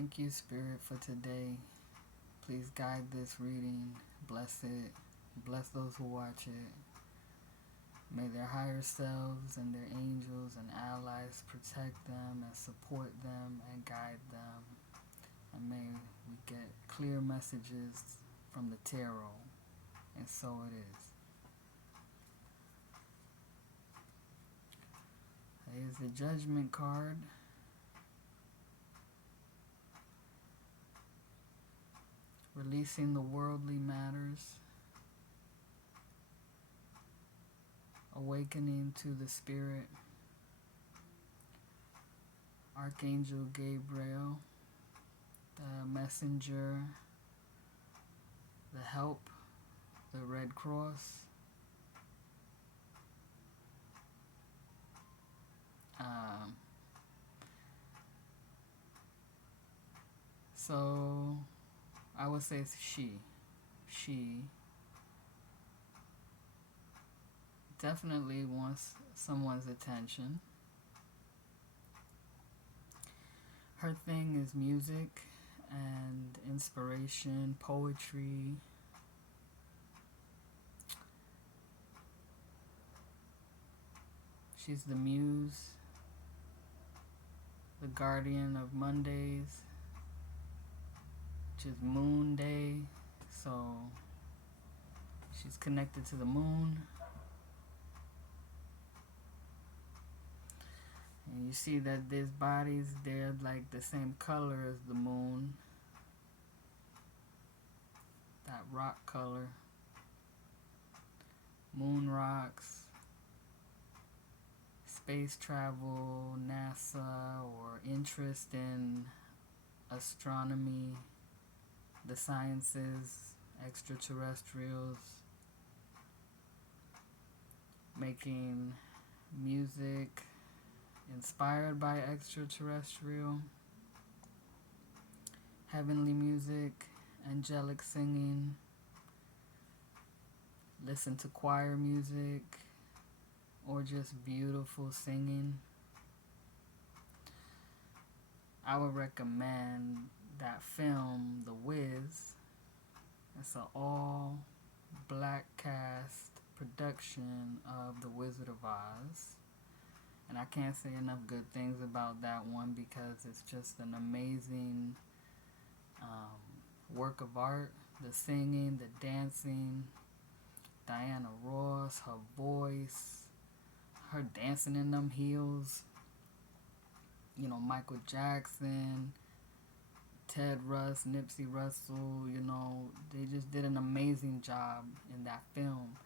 Thank you, Spirit, for today. Please guide this reading. Bless it. Bless those who watch it. May their higher selves and their angels and allies protect them and support them and guide them. And may we get clear messages from the tarot. And so it is. Here's the Judgment card. Releasing the worldly matters. Awakening to the Spirit. Archangel Gabriel. The messenger. The help. The Red Cross. So I would say it's she. She definitely wants someone's attention. Her thing is music and inspiration, poetry. She's the muse, the guardian of Mondays, which is Moon Day, so she's connected to the moon. And you see that these bodies, they're like the same color as the moon. That rock color. Moon rocks. Space travel, NASA, or interest in astronomy, the sciences, extraterrestrials, making music inspired by extraterrestrial, heavenly music, angelic singing, listen to choir music, or just beautiful singing. I would recommend that film, The Wiz. It's an all black cast production of The Wizard of Oz. And I can't say enough good things about that one because it's just an amazing work of art. The singing, the dancing, Diana Ross, her voice, her dancing in them heels. You know, Michael Jackson, Ted Russ, Nipsey Russell, you know, they just did an amazing job in that film.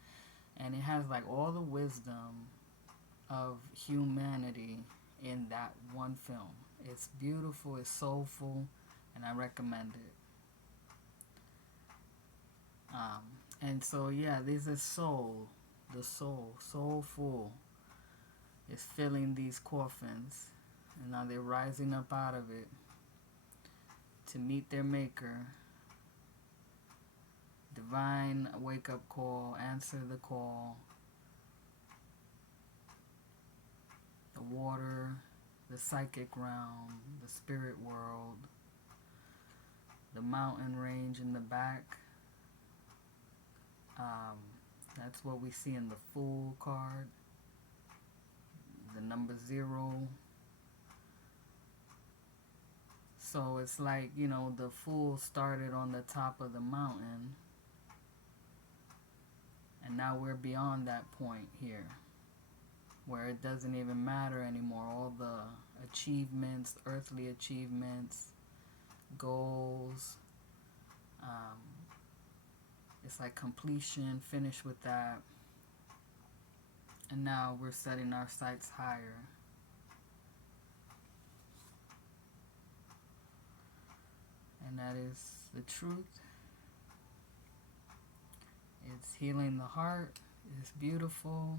And it has like all the wisdom of humanity in that one film. It's beautiful, it's soulful, and I recommend it. And so yeah, this is soul. The soulful is filling these coffins, and now they're rising up out of it to meet their maker. Divine wake-up call, answer the call. The water, the psychic realm, the spirit world, the mountain range in the back. That's what we see in the Fool card. The number 0. So it's like, you know, the Fool started on the top of the mountain. And now we're beyond that point here, where it doesn't even matter anymore. All the achievements, earthly achievements, goals, it's like completion, finish with that. And now we're setting our sights higher. And that is the truth. It's healing the heart. It's beautiful,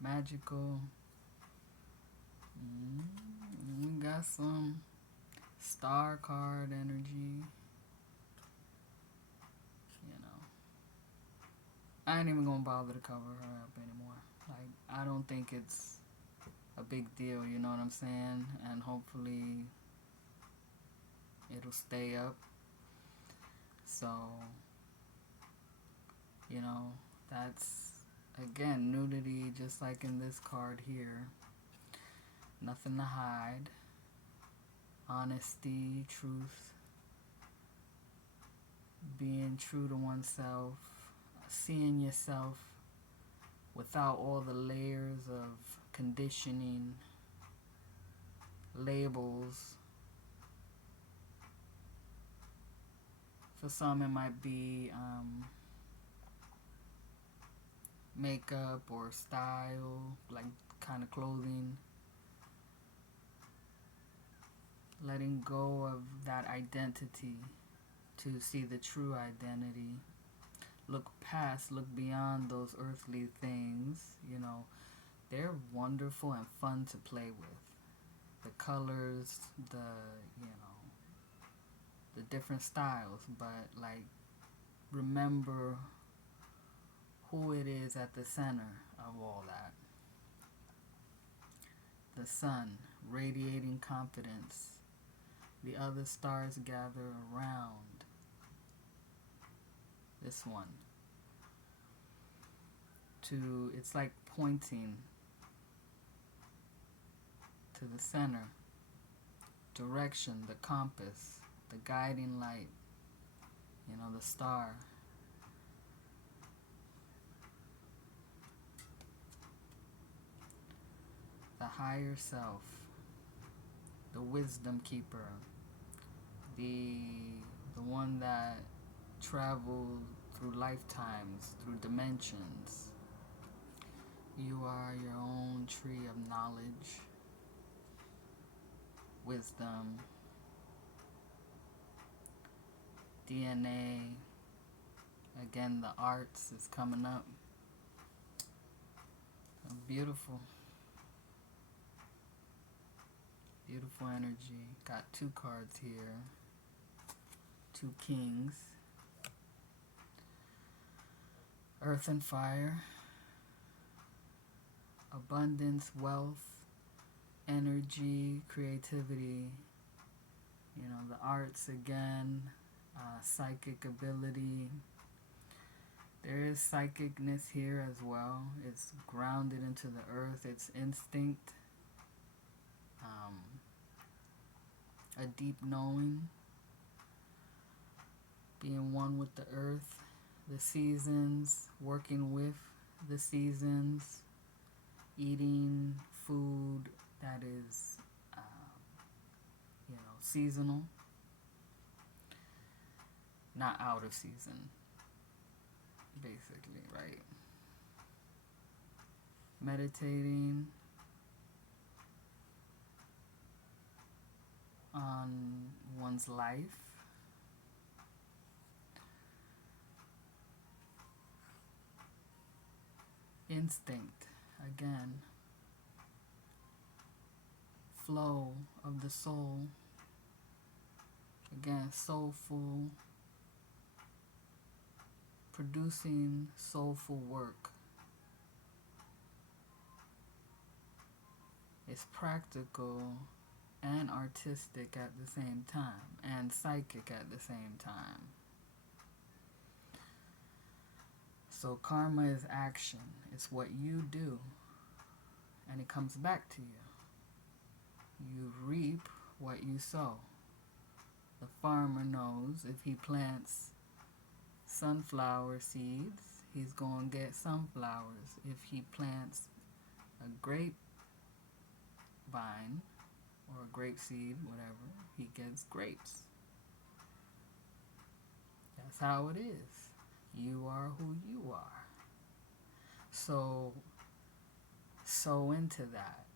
magical. We got some star card energy. You know, I ain't even gonna bother to cover her up anymore. Like, I don't think it's a big deal, you know what I'm saying? And hopefully it'll stay up. So, that's, again, nudity, just like in this card here. Nothing to hide. Honesty, truth, being true to oneself, seeing yourself without all the layers of conditioning, labels. For some, it might be makeup or style, like kind of clothing. Letting go of that identity to see the true identity. Look beyond those earthly things. They're wonderful and fun to play with. The colors, the different styles, but remember who it is at the center of all that. The sun, radiating confidence. The other stars gather around this one. It's like pointing to the center. Direction, the compass, the guiding light, the star. The higher self, the wisdom keeper, the one that traveled through lifetimes, through dimensions. You are your own tree of knowledge, wisdom, DNA. Again, the arts is coming up. Beautiful. Beautiful energy. Got 2 cards here. 2 kings. Earth and fire. Abundance, wealth, energy, creativity. The arts again. Psychic ability. There is psychicness here as well. It's grounded into the earth. It's instinct. A deep knowing. Being one with the earth. The seasons. Working with the seasons. Eating food that is, seasonal. Not out of season. Basically, right? Meditating on one's life. Instinct, again. Flow of the soul. Again, soulful. Producing soulful work. It's practical and artistic at the same time, and psychic at the same time. So karma is action. It's what you do, and it comes back to you. You reap what you sow. The farmer knows if he plants sunflower seeds, he's going to get sunflowers. If he plants a grape vine or a grape seed, whatever, he gets grapes. That's how it is. You are who you are. So into that.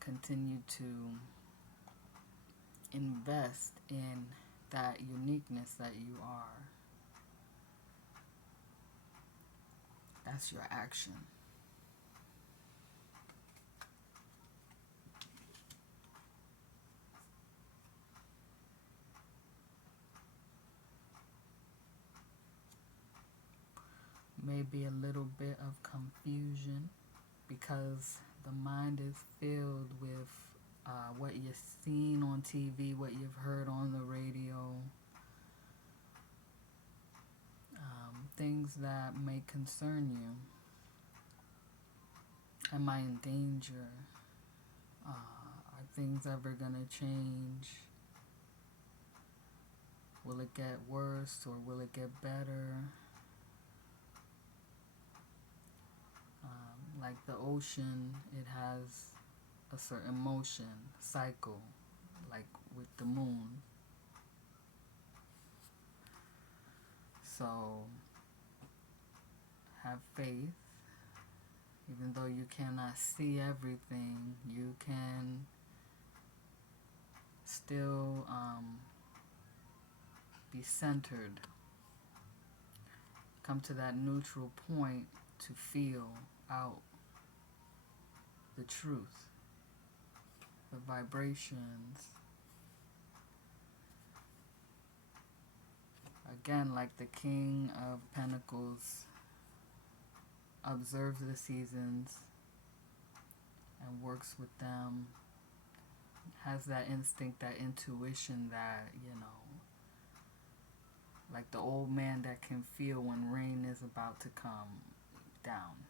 Continue to invest in that uniqueness that you are. That's your action. Maybe a little bit of confusion because the mind is filled with what you've seen on TV, what you've heard on the radio, things that may concern you. Am I in danger? Are things ever going to change? Will it get worse or will it get better? Like the ocean, it has a certain motion, cycle, like with the moon. So, have faith. Even though you cannot see everything, you can still be centered. Come to that neutral point to feel out the truth, the vibrations. Again, like the King of Pentacles, observes the seasons and works with them, has that instinct, that intuition that, like the old man that can feel when rain is about to come down.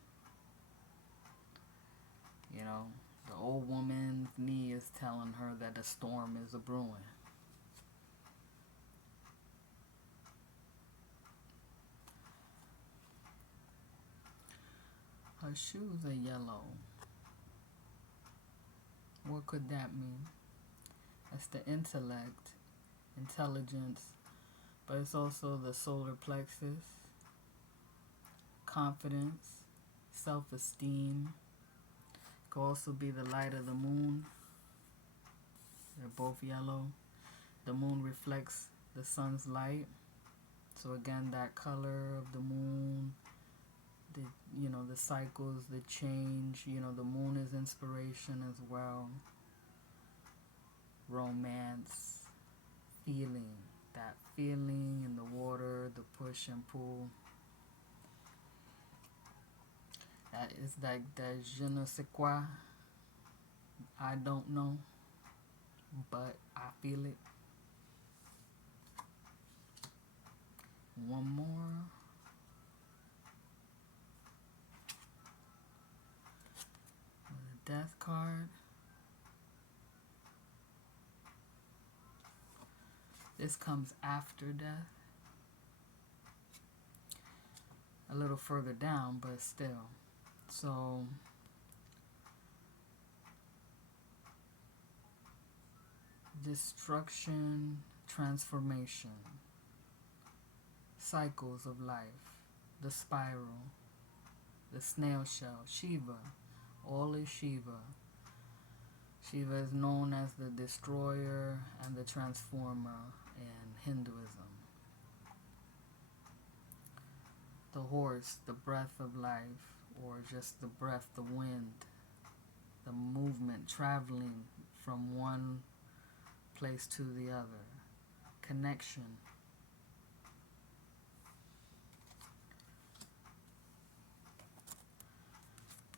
The old woman's knee is telling her that a storm is a-brewing. Her shoes are yellow. What could that mean? That's the intellect, intelligence, but it's also the solar plexus, confidence, self-esteem. Could also be the light of the moon. They're both yellow. The moon reflects the sun's light. So again, that color of the moon, the cycles, the change, the moon is inspiration as well. Romance, feeling, that feeling in the water, the push and pull. That is like that je ne sais quoi. I don't know, but I feel it. One more. The death card. This comes after death. A little further down, but still. So, destruction, transformation, cycles of life, the spiral, the snail shell, Shiva. All is Shiva. Shiva is known as the destroyer and the transformer in Hinduism. The horse, the breath of life, or just the breath, the wind, the movement, traveling from one place to the other, connection.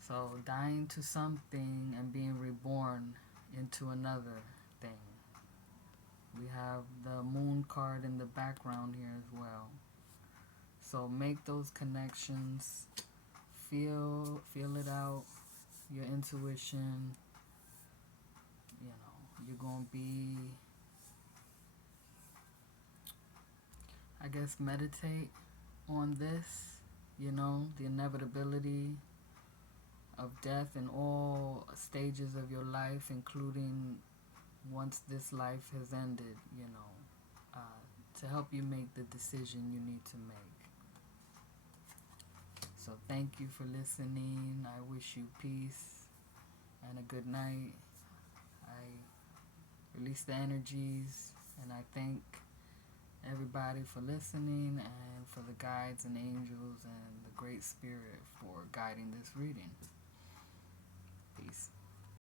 So dying to something and being reborn into another thing. We have the moon card in the background here as well. So make those connections, feel it out, your intuition. You're going to be, I guess, meditate on this, the inevitability of death in all stages of your life, including once this life has ended, to help you make the decision you need to make. So thank you for listening. I wish you peace and a good night. I release the energies, and I thank everybody for listening and for the guides and angels and the Great Spirit for guiding this reading. Peace.